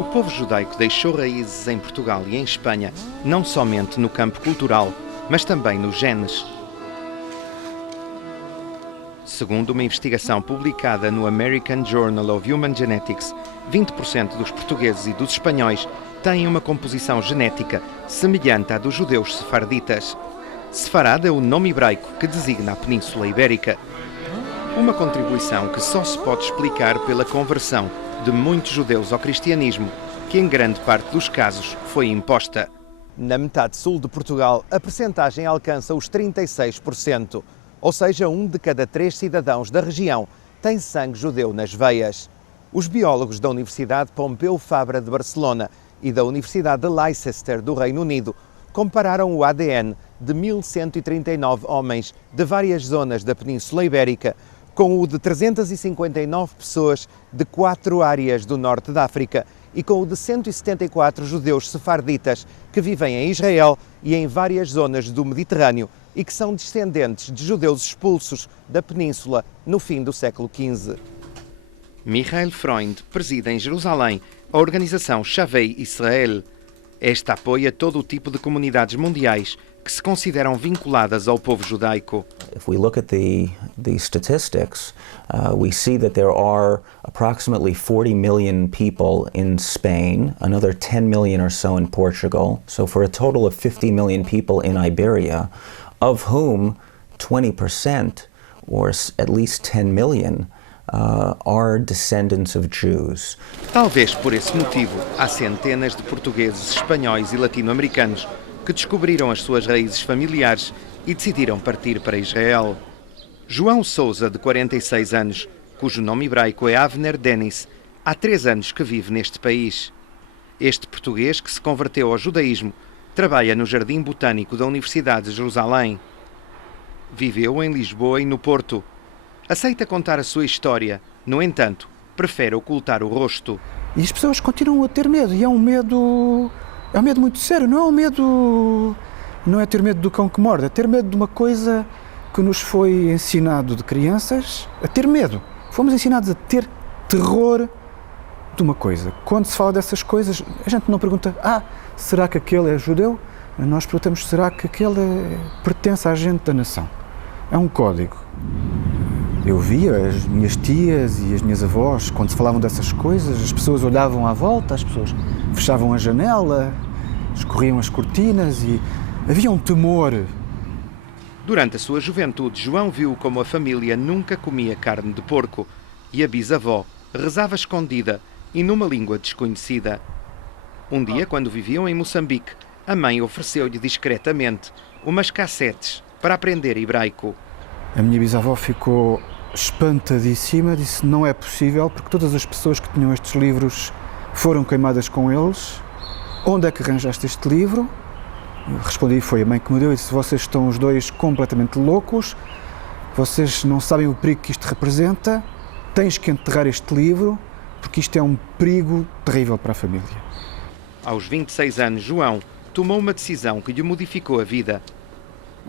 O povo judaico deixou raízes em Portugal e em Espanha, não somente no campo cultural, mas também nos genes. Segundo uma investigação publicada no American Journal of Human Genetics, 20% dos portugueses e dos espanhóis têm uma composição genética semelhante à dos judeus sefarditas. Sefarad é o nome hebraico que designa a Península Ibérica. Uma contribuição que só se pode explicar pela conversão de muitos judeus ao cristianismo, que em grande parte dos casos foi imposta. Na metade sul de Portugal, a percentagem alcança os 36%, ou seja, 1 de cada 3 cidadãos da região tem sangue judeu nas veias. Os biólogos da Universidade Pompeu Fabra de Barcelona e da Universidade de Leicester do Reino Unido compararam o ADN de 1.139 homens de várias zonas da Península Ibérica com o de 359 pessoas de 4 áreas do norte da África e com o de 174 judeus sefarditas que vivem em Israel e em várias zonas do Mediterrâneo e que são descendentes de judeus expulsos da península no fim do século XV. Michael Freund preside em Jerusalém a organização Shavei Israel. Esta apoia todo o tipo de comunidades mundiais que se consideram vinculadas ao povo judaico. If we look at the statistics, we see that there are approximately 40 million people in Spain, another 10 million or so in Portugal, so for a total of 50 million people in Iberia, of whom 20%, or at least 10 million, are descendants of Jews. Talvez por esse motivo, há centenas de portugueses, espanhóis e latino-americanos que descobriram as suas raízes familiares e decidiram partir para Israel. João Souza, de 46 anos, cujo nome hebraico é Avner Denis, há 3 anos que vive neste país. Este português, que se converteu ao judaísmo, trabalha no Jardim Botânico da Universidade de Jerusalém. Viveu em Lisboa e no Porto. Aceita contar a sua história, no entanto, prefere ocultar o rosto. E as pessoas continuam a ter medo, e é um medo muito sério, não é ter medo do cão que morde, é ter medo de uma coisa que nos foi ensinado de crianças a ter medo. Fomos ensinados a ter terror de uma coisa. Quando se fala dessas coisas, a gente não pergunta, será que aquele é judeu? Nós perguntamos, será que aquele pertence à gente da nação? É um código. Eu via as minhas tias e as minhas avós, quando se falavam dessas coisas, as pessoas olhavam à volta, as pessoas fechavam a janela, escorriam as cortinas e havia um temor. Durante a sua juventude, João viu como a família nunca comia carne de porco e a bisavó rezava escondida e numa língua desconhecida. Um dia, quando viviam em Moçambique, a mãe ofereceu-lhe discretamente umas cassetes para aprender hebraico. A minha bisavó ficou espantadíssima, disse não é possível, porque todas as pessoas que tinham estes livros foram queimadas com eles. Onde é que arranjaste este livro? Eu respondi, foi a mãe que me deu, e disse, vocês estão os dois completamente loucos, vocês não sabem o perigo que isto representa, tens que enterrar este livro, porque isto é um perigo terrível para a família. Aos 26 anos, João tomou uma decisão que lhe modificou a vida.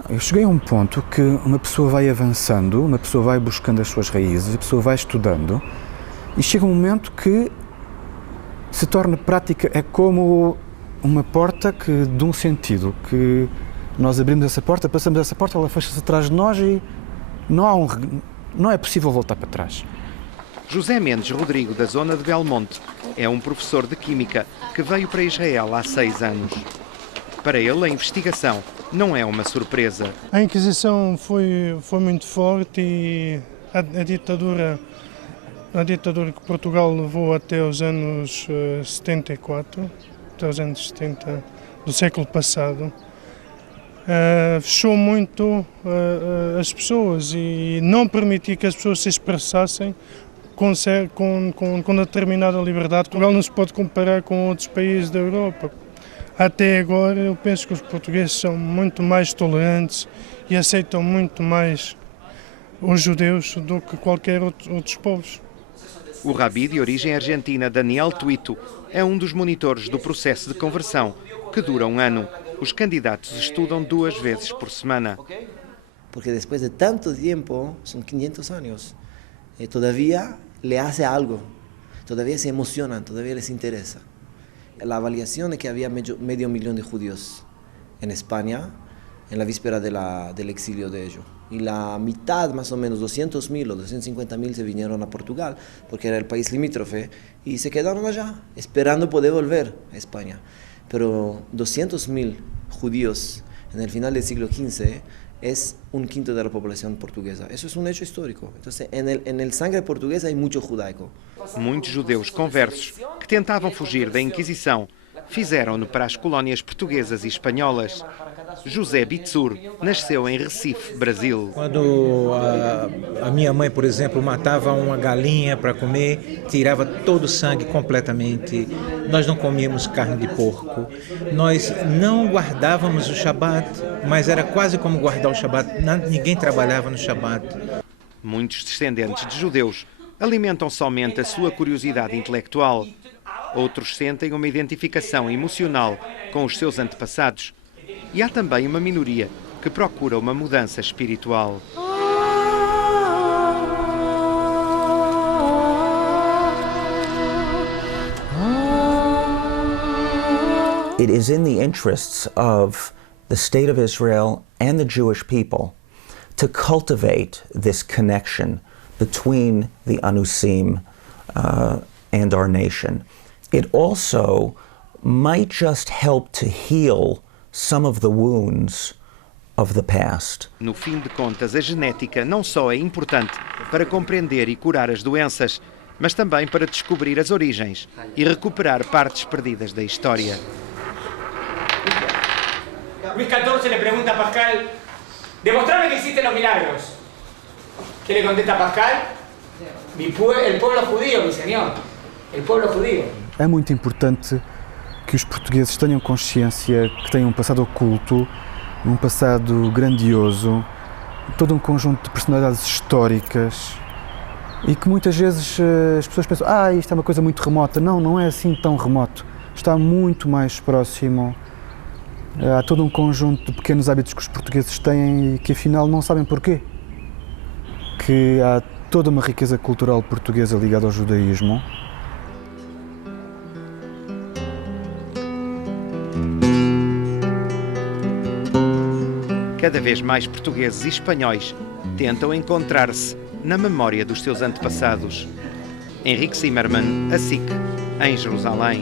Eu cheguei a um ponto que uma pessoa vai avançando, uma pessoa vai buscando as suas raízes, a pessoa vai estudando e chega um momento que se torna prática, é como uma porta que, de um sentido, que nós abrimos essa porta, passamos essa porta, ela fecha-se atrás de nós e não é possível voltar para trás. José Mendes Rodrigo, da zona de Belmonte, é um professor de Química que veio para Israel há 6 anos. Para ele, a investigação não é uma surpresa. A Inquisição foi muito forte e a ditadura que Portugal levou até os anos 74, até os anos 70 do século passado, fechou muito as pessoas e não permitia que as pessoas se expressassem com determinada liberdade. Portugal não se pode comparar com outros países da Europa. Até agora, eu penso que os portugueses são muito mais tolerantes e aceitam muito mais os judeus do que qualquer outros povos. O rabi de origem argentina Daniel Tuito é um dos monitores do processo de conversão, que dura 1 ano. Os candidatos estudam 2 vezes por semana. Porque depois de tanto tempo, são 500 anos, todavía le hace algo, todavía se emocionan, todavía les interesa. la avaliación es que había medio millón de judíos en España en la víspera del exilio de ellos. Y la mitad, más o menos, 200.000 o 250.000 se vinieron a Portugal, porque era el país limítrofe, y se quedaron allá, esperando poder volver a España. Pero 200.000 judíos en el final del siglo XV es un quinto de la población portuguesa. Eso es un hecho histórico. Entonces, en el sangre portuguesa hay mucho judaico. Muitos judeus conversos que tentavam fugir da Inquisição fizeram-no para as colónias portuguesas e espanholas. José Bitsur nasceu em Recife, Brasil. Quando a minha mãe, por exemplo, matava uma galinha para comer, tirava todo o sangue completamente. Nós não comíamos carne de porco. Nós não guardávamos o Shabat, mas era quase como guardar o Shabat. Ninguém trabalhava no Shabat. Muitos descendentes de judeus alimentam somente a sua curiosidade intelectual. Outros sentem uma identificação emocional com os seus antepassados. E há também uma minoria que procura uma mudança espiritual. It is in the interests of the State of Israel and the Jewish people to cultivate this connection between the Anusim and our nation. It also might just help to heal some of the wounds of the past. No fim de contas, a genética não só é importante para compreender e curar as doenças, mas também para descobrir as origens e recuperar partes perdidas da história. Luis XIV le pregunta a Pascal, demostrame que existen los milagros. ¿Qué le contesta Pascal? El pueblo judío, mi señor. El pueblo judío. É muito importante que os portugueses tenham consciência que têm um passado oculto, um passado grandioso, todo um conjunto de personalidades históricas e que muitas vezes as pessoas pensam isto é uma coisa muito remota. Não, não é assim tão remoto. Está muito mais próximo. Há todo um conjunto de pequenos hábitos que os portugueses têm e que afinal não sabem porquê. Que há toda uma riqueza cultural portuguesa ligada ao judaísmo. Cada vez mais portugueses e espanhóis tentam encontrar-se na memória dos seus antepassados. Henrique Zimmermann, a SIC, em Jerusalém.